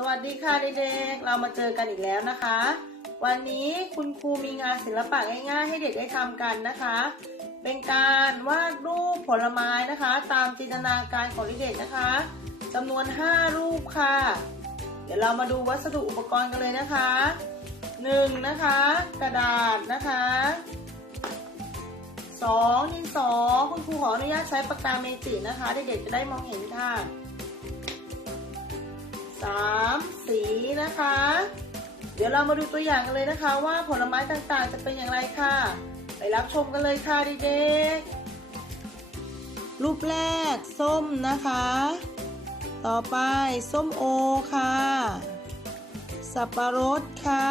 สวัสดีค่ะเด็กๆ เรามาเจอกันอีกแล้วนะคะ วันนี้คุณครูมีงานศิลปะง่ายๆ ให้เด็กได้ทำกันนะคะ เป็นการวาดรูปผลไม้นะคะ ตามจินตนาการของเด็กๆนะคะจำนวน 5 รูปค่ะ เดี๋ยวเรามาดูวัสดุอุปกรณ์กันเลยนะคะ 1 นะคะ กระดาษนะคะ 2 ดินสอคุณครูขออนุญาตใช้ปากกาเมจินะคะ เด็กๆจะได้มองเห็นค่ะ สามสีนะคะ เดี๋ยวเรามาดูตัวอย่างกันเลยนะคะ ว่าผลไม้ต่างๆ จะเป็นอย่างไรค่ะ ไปรับชมกันเลยค่ะเด็กๆ รูปแรกส้มนะคะ ต่อไปส้มโอค่ะ สับปะรดค่ะ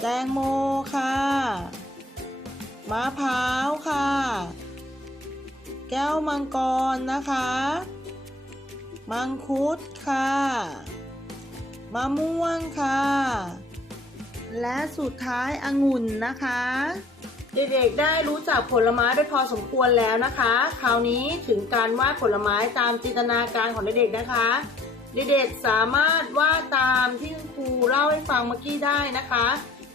แตงโมค่ะมะพร้าวค่ะ แก้วมังกรนะคะ มังคุดค่ะ มะม่วงค่ะ และสุดท้ายองุ่นนะคะ เด็กๆได้รู้จักผลไม้ไปพอสมควรแล้วนะคะ คราวนี้ถึงการวาดผลไม้ตามจินตนาการของเด็กๆนะคะ เด็กๆสามารถวาดตามที่คุณครูเล่าให้ฟังเมื่อกี้ได้นะคะ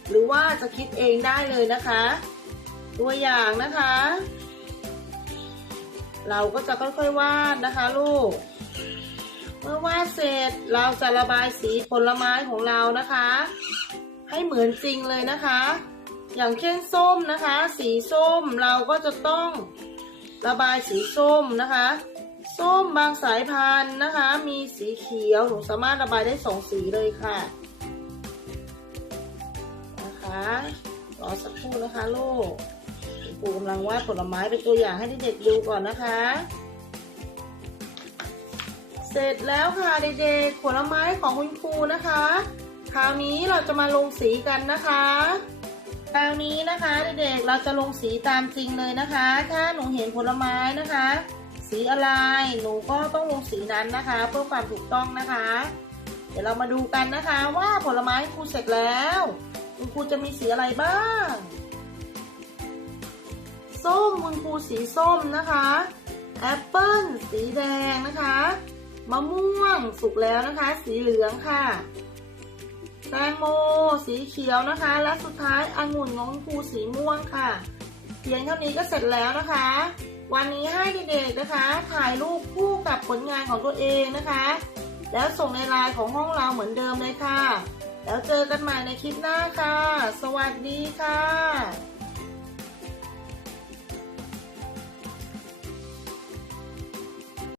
หรือว่าจะคิดเองได้เลยนะคะ ตัวอย่างนะคะเราก็จะค่อยๆวาดนะคะลูก เมื่อวาดเสร็จเราจะระบายสีผลไม้ของเรานะคะ ให้เหมือนจริงเลยนะคะ อย่างเช่นส้มนะคะ สีส้มเราก็จะต้องระบายสีส้มนะคะ ส้มบางสายพันธุ์นะคะ มีสีเขียวหนูสามารถระบายได้สองสีเลยค่ะนะคะรอสักครู่นะคะลูกคุณครูกำลังวาดผลไม้เป็นตัวอย่างให้เด็กๆดูก่อนนะคะ เสร็จแล้วค่ะเด็กๆผลไม้ของคุณครูนะคะ คราวนี้เราจะมาลงสีกันนะคะ คราวนี้นะคะเด็กๆเราจะลงสีตามจริงเลยนะคะ ถ้าหนูเห็นผลไม้นะคะ สีอะไรหนูก็ต้องลงสีนั้นนะคะ เพื่อความถูกต้องนะคะ เดี๋ยวเรามาดูกันนะคะว่าผลไม้ครูเสร็จแล้วคุณครูจะมีสีอะไรบ้าง ส้มคุณครูสีส้มนะคะแอปเปิ้ลสีแดงนะคะ มะม่วงสุกแล้วนะคะ สีเหลืองค่ะแตงโมสีเขียวนะคะ และสุดท้ายองุ่นของคูสีม่วงค่ะเพียงเท่านี้ก็เสร็จแล้วนะคะ วันนี้ให้เด็กๆนะคะ ถ่ายรูปคู่กับผลงานของตัวเองนะคะ แล้วส่งในไลน์ของห้องเราเหมือนเดิมเลยค่ะ แล้วเจอกันใหม่ในคลิปหน้าค่ะ สวัสดีค่ะ